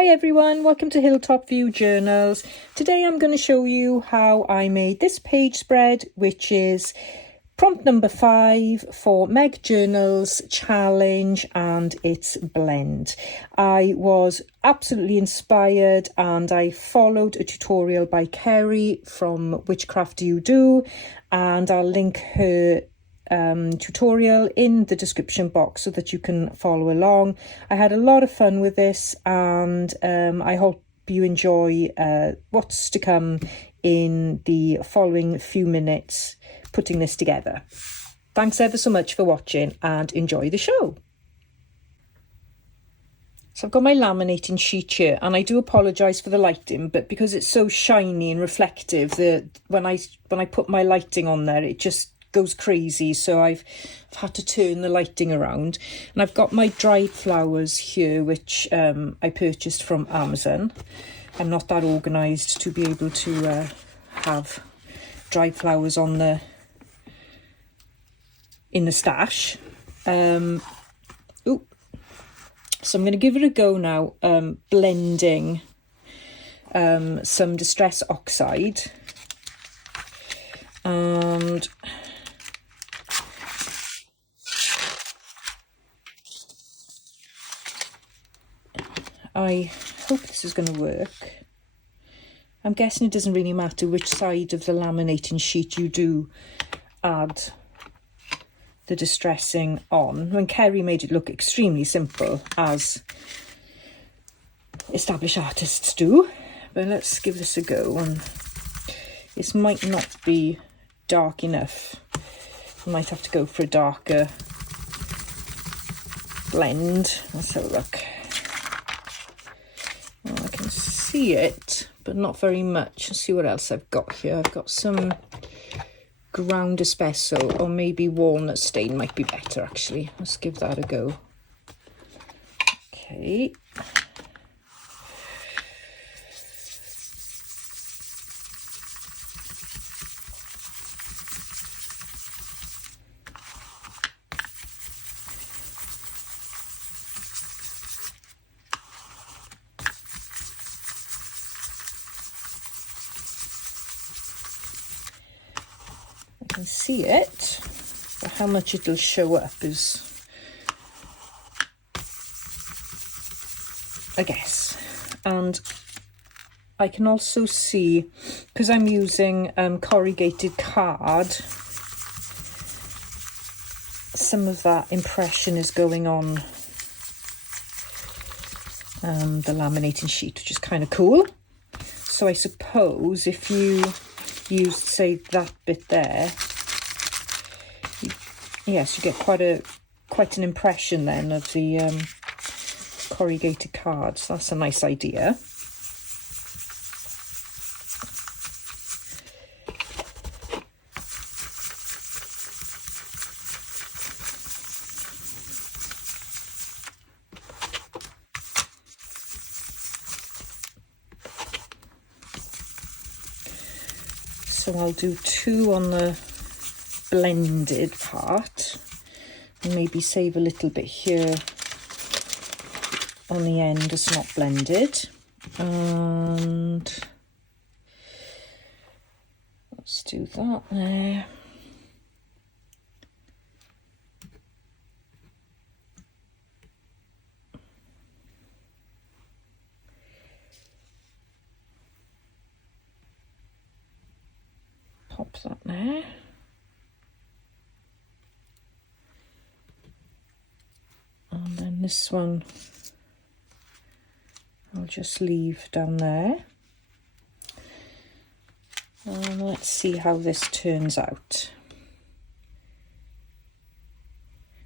Hi everyone, welcome to Hilltop View Journals. Today I'm going to show you how I made this page spread, which is prompt number 5 for Meg Journals challenge and its blend. I was absolutely inspired and I followed a tutorial by Kerry from WhichCraft DoYouDo, and I'll link her tutorial in the description box so that you can follow along. I had a lot of fun with this, and I hope you enjoy what's to come in the following few minutes putting this together. Thanks ever so much for watching and enjoy the show. So I've got my laminating sheet here, and I do apologise for the lighting, but because it's so shiny and reflective, when I put my lighting on there, it just goes crazy, so I've had to turn the lighting around. And I've got my dried flowers here, which I purchased from Amazon. I'm not that organised to be able to have dried flowers in the stash. So I'm going to give it a go now, blending some Distress Oxide, and I hope this is going to work. I'm guessing it doesn't really matter which side of the laminating sheet you do add the distressing on. When Kerry made it look extremely simple, as established artists do. But let's give this a go. And this might not be dark enough. I might have to go for a darker blend. Let's have a look. Well, I can see it, but not very much. Let's see what else I've got here. I've got some ground espresso, or maybe walnut stain might be better actually. Let's give that a go. Okay. Can see it, but how much it'll show up is a guess. And I can also see, because I'm using corrugated card, some of that impression is going on the laminating sheet, which is kind of cool. So I suppose if you used, say, that bit there, yes, you get quite an impression then of the corrugated cards. That's a nice idea. So I'll do 2 on the blended part and maybe save a little bit here on the end that's not blended. And let's do that there. Pop that there. And then this one I'll just leave down there. And let's see how this turns out.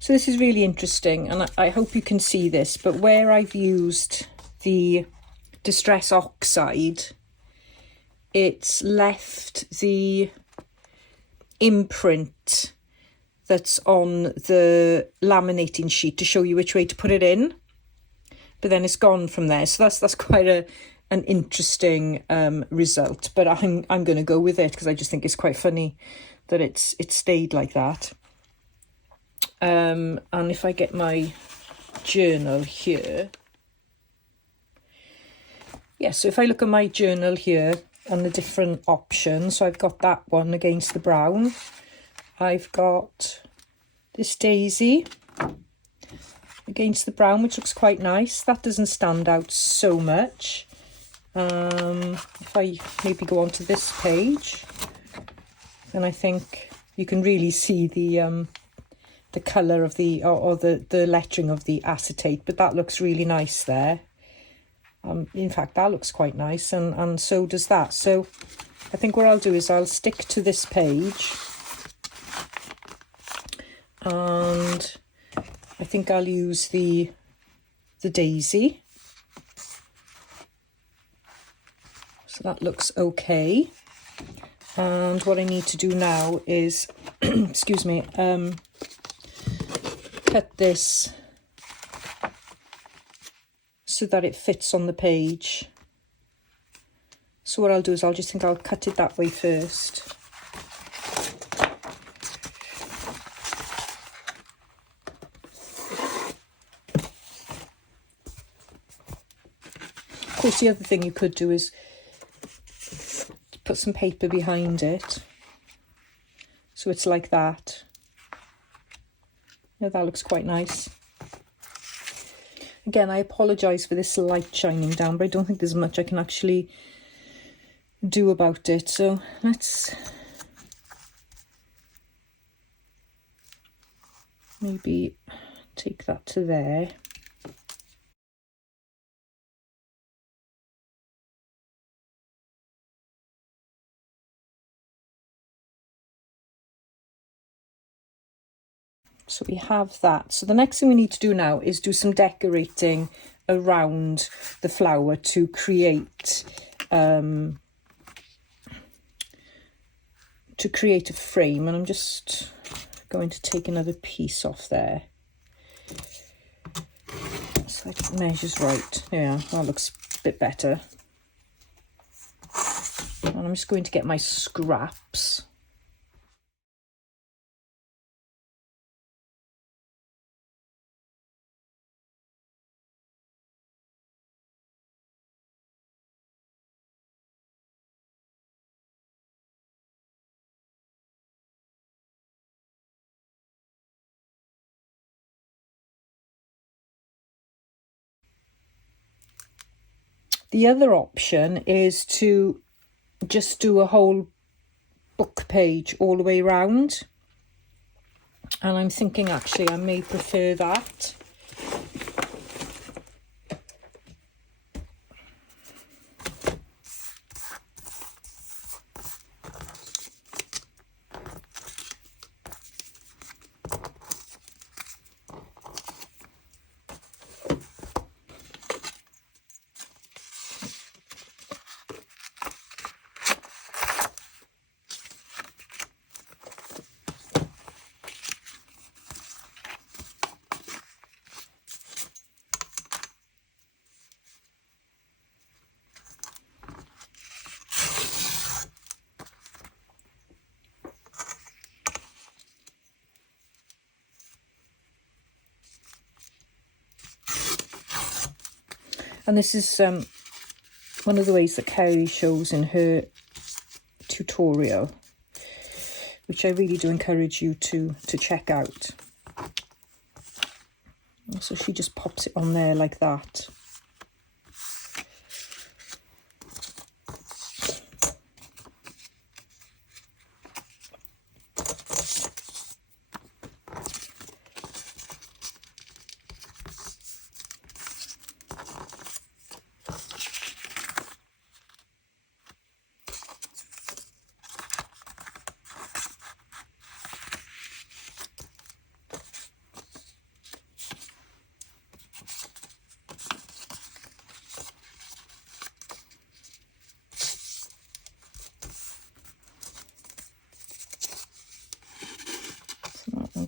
So this is really interesting, and I hope you can see this, but where I've used the Distress Oxide, it's left the imprint that's on the laminating sheet to show you which way to put it in, but then it's gone from there. So that's quite an interesting result, but I'm going to go with it because I just think it's quite funny that it stayed like that. And if I get my journal here, Yeah, so if I look at my journal here and the different options, so I've got that one against the brown. I've got this daisy against the brown, which looks quite nice. That doesn't stand out so much. If I maybe go on to this page, then I think you can really see the colour of the, or the lettering of the acetate, but that looks really nice there. In fact, that looks quite nice, and so does that. So I think what I'll do is I'll stick to this page, and I think I'll use the daisy. So that looks okay. And what I need to do now is, excuse me, cut this so that it fits on the page. So what I'll do is I'll cut it that way first. Of course, the other thing you could do is put some paper behind it, so it's like that. Yeah, that looks quite nice. Again, I apologise for this light shining down, but I don't think there's much I can actually do about it. So let's maybe take that to there. So we have that. So the next thing we need to do now is do some decorating around the flower to create a frame. And I'm just going to take another piece off there, so I get the measures right. Yeah, that looks a bit better. And I'm just going to get my scraps. The other option is to just do a whole book page all the way around. And I'm thinking actually I may prefer that. And this is one of the ways that Kerry shows in her tutorial, which I really do encourage you to check out. So she just pops it on there like that.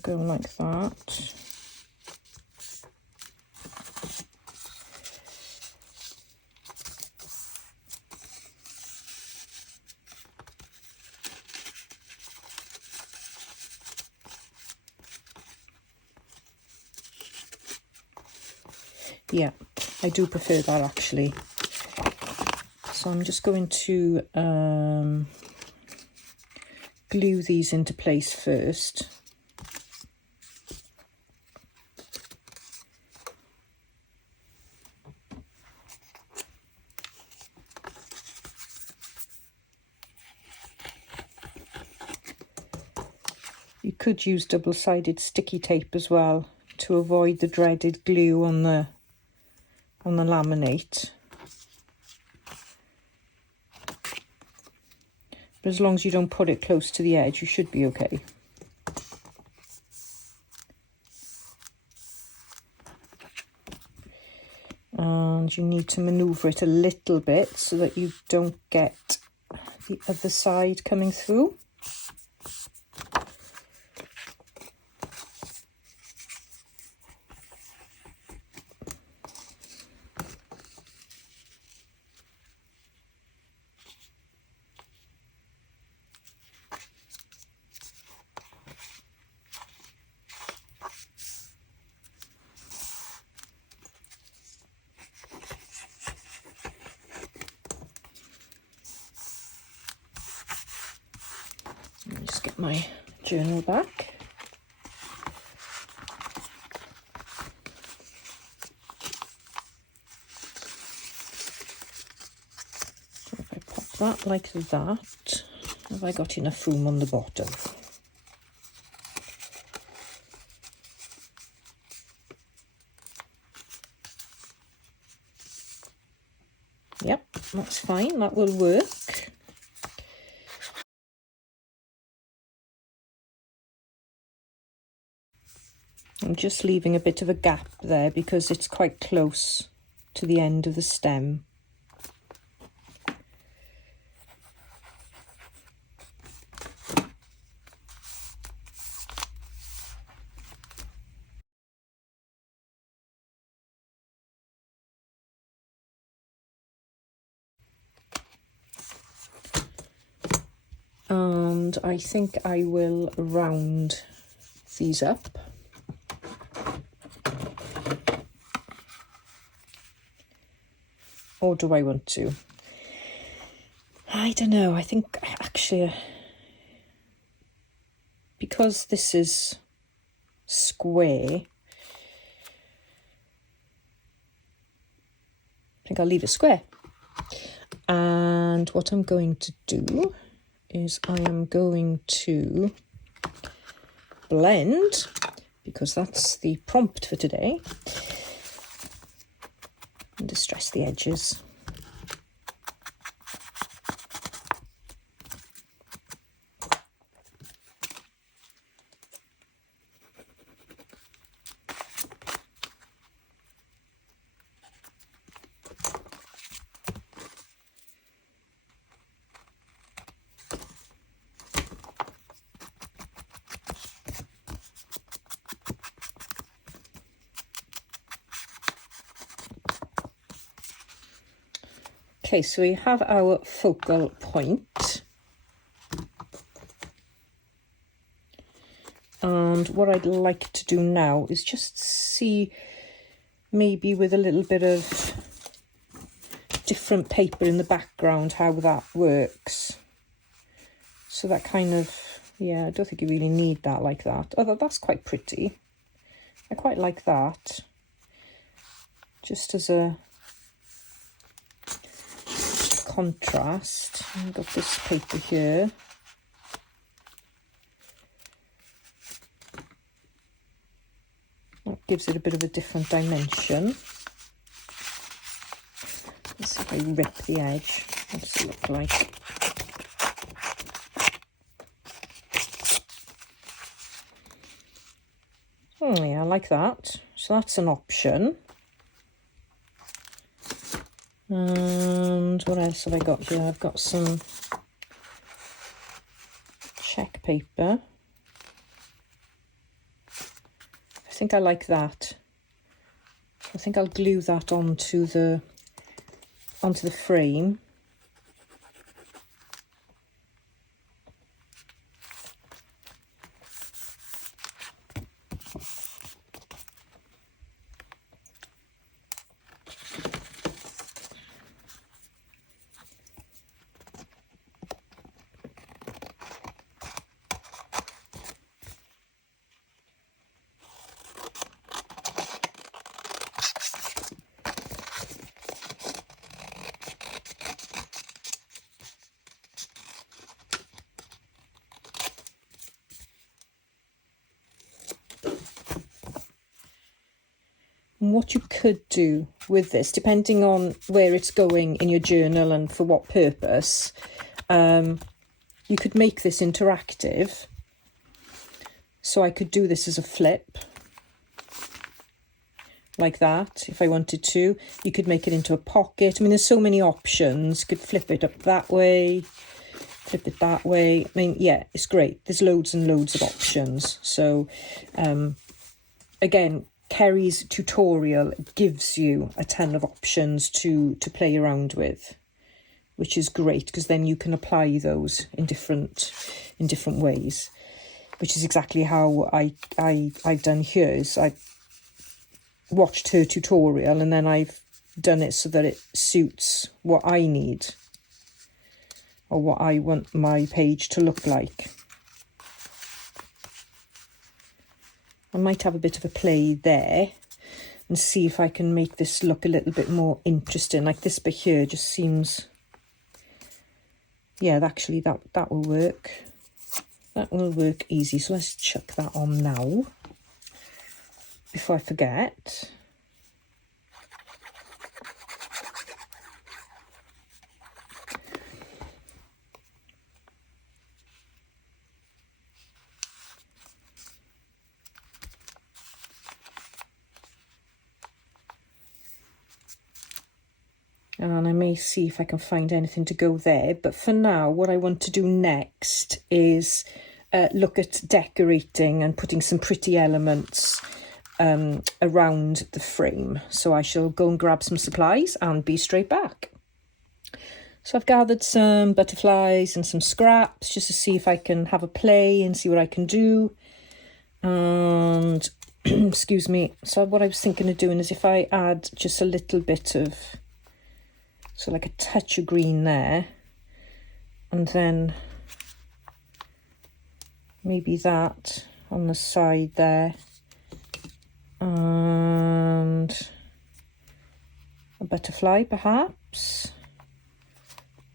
Go like that. Yeah, I do prefer that actually. So I'm just going to glue these into place first. You could use double-sided sticky tape as well to avoid the dreaded glue on the laminate. But as long as you don't put it close to the edge, you should be okay. And you need to maneuver it a little bit so that you don't get the other side coming through. Just get my journal back. So if I pop that like that, have I got enough room on the bottom? Yep, that's fine, that will work. I'm just leaving a bit of a gap there because it's quite close to the end of the stem. And I think I will round these up. Or do I want to? I don't know. I think actually, because this is square, I think I'll leave it square. And what I'm going to do is I am going to blend, because that's the prompt for today, and distress the edges. Okay, so we have our focal point. And what I'd like to do now is just see, maybe with a little bit of different paper in the background, how that works. So that kind of, yeah, I don't think you really need that like that. Oh, that's quite pretty. I quite like that. Just as a contrast. I've got this paper here. That gives it a bit of a different dimension. Let's see if I rip the edge. What does it look like? Oh yeah, I like that. So that's an option. And what else have I got here? I've got some check paper. I think I like that. I think I'll glue that onto the frame. And what you could do with this, depending on where it's going in your journal and for what purpose, you could make this interactive. So I could do this as a flip, like that, if I wanted to. You could make it into a pocket. I mean, there's so many options. You could flip it up that way, flip it that way. I mean, yeah, it's great. There's loads and loads of options. So, again, Kerry's tutorial gives you a ton of options to play around with, which is great, because then you can apply those in different ways, which is exactly how I've done here. Is I watched her tutorial and then I've done it so that it suits what I need or what I want my page to look like. I might have a bit of a play there and see if I can make this look a little bit more interesting. Like this bit here just seems, yeah, actually that will work. That will work easy. So let's chuck that on now before I forget. And I may see if I can find anything to go there. But for now, what I want to do next is look at decorating and putting some pretty elements around the frame. So I shall go and grab some supplies and be straight back. So I've gathered some butterflies and some scraps just to see if I can have a play and see what I can do. And excuse me. So what I was thinking of doing is if I add just a little bit of, so like a touch of green there, and then maybe that on the side there, and a butterfly perhaps,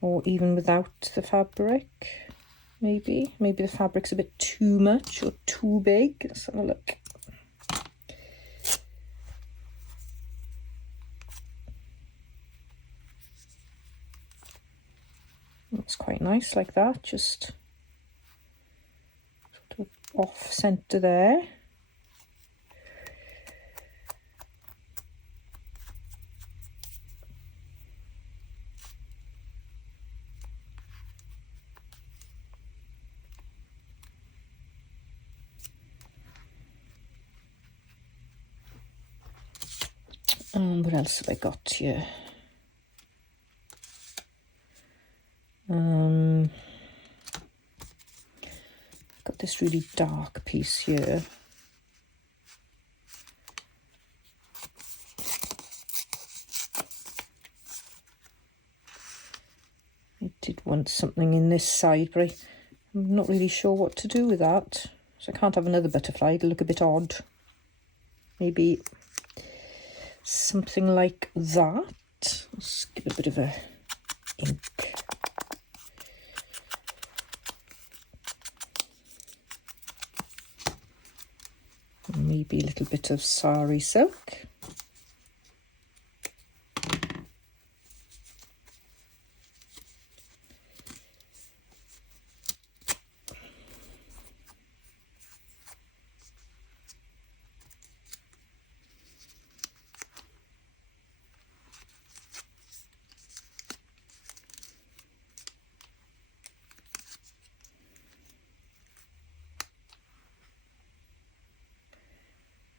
or even without the fabric. Maybe the fabric's a bit too much or too big. Let's have a look. It's quite nice like that, just sort of off centre there. What else have I got here? Got this really dark piece here. I did want something in this side, but I'm not really sure what to do with that. So I can't have another butterfly, it'll look a bit odd. Maybe something like that. Let's give a bit of a ink. Maybe a little bit of sari silk.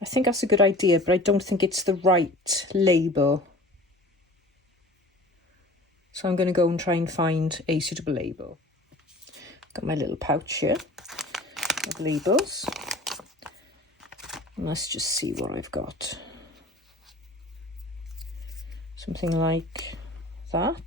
I think that's a good idea, but I don't think it's the right label. So I'm going to go and try and find a suitable label. Got my little pouch here of labels. And let's just see what I've got. Something like that.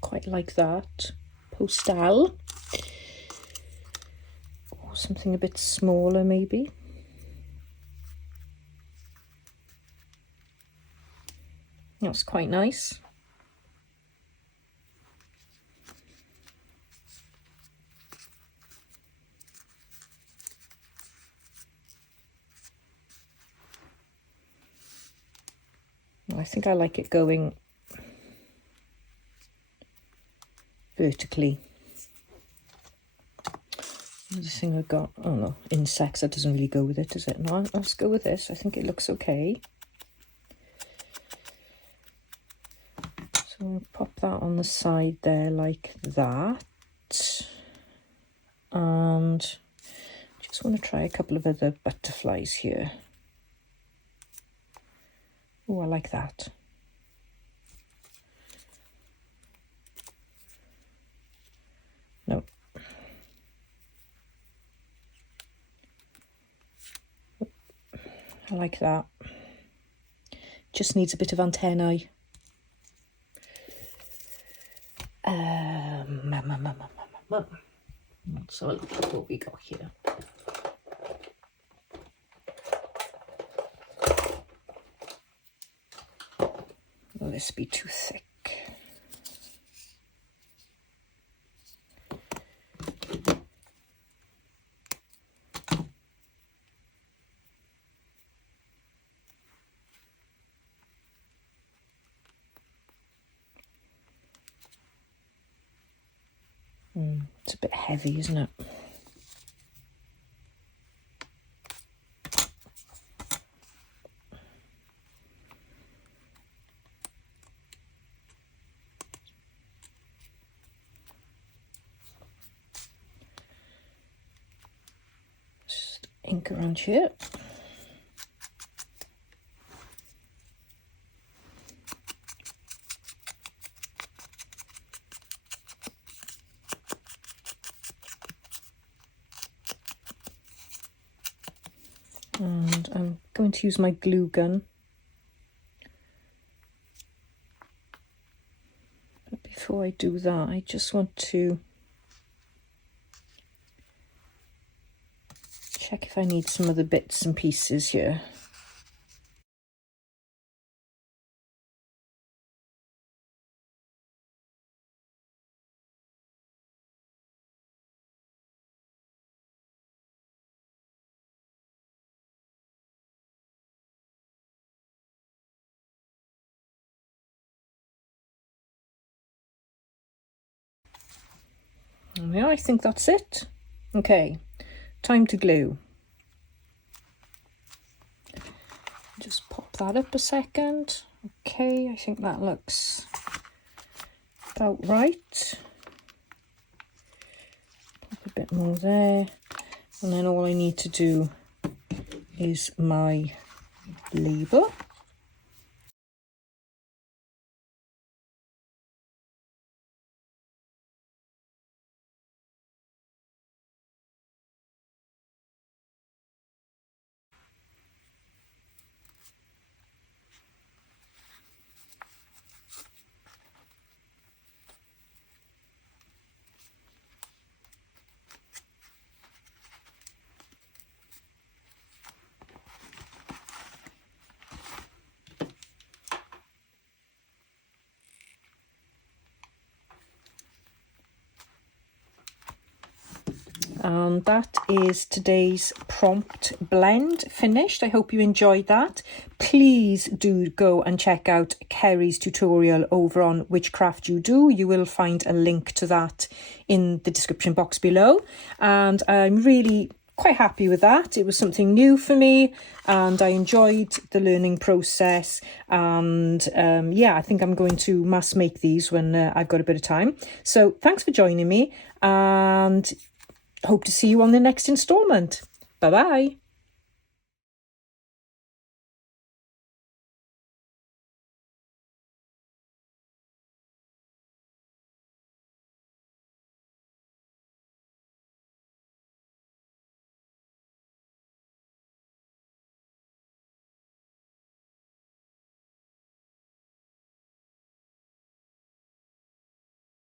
Quite like that. Postal. Or something a bit smaller maybe. That's quite nice. I think I like it going vertically. The thing I got, oh no, insects, that doesn't really go with it, does it? No, let's go with this. I think it looks okay. So we'll pop that on the side there like that. And just want to try a couple of other butterflies here. Oh, I like that. No. I like that. Just needs a bit of antennae. Let's have a look at what we got here. Will this be too thick? It's a bit heavy, isn't it? Just ink around here. And I'm going to use my glue gun. But before I do that, I just want to check if I need some other bits and pieces here. Yeah, I think that's it. Okay, time to glue. Just pop that up a second. Okay, I think that looks about right. Pop a bit more there. And then all I need to do is my label. And that is today's prompt blend finished. I hope you enjoyed that. Please do go and check out Kerry's tutorial over on WhichCraft. You will find a link to that in the description box below. And I'm really quite happy with that. It was something new for me and I enjoyed the learning process. And yeah, I think I'm going to mass make these when I've got a bit of time. So thanks for joining me and hope to see you on the next installment. Bye bye.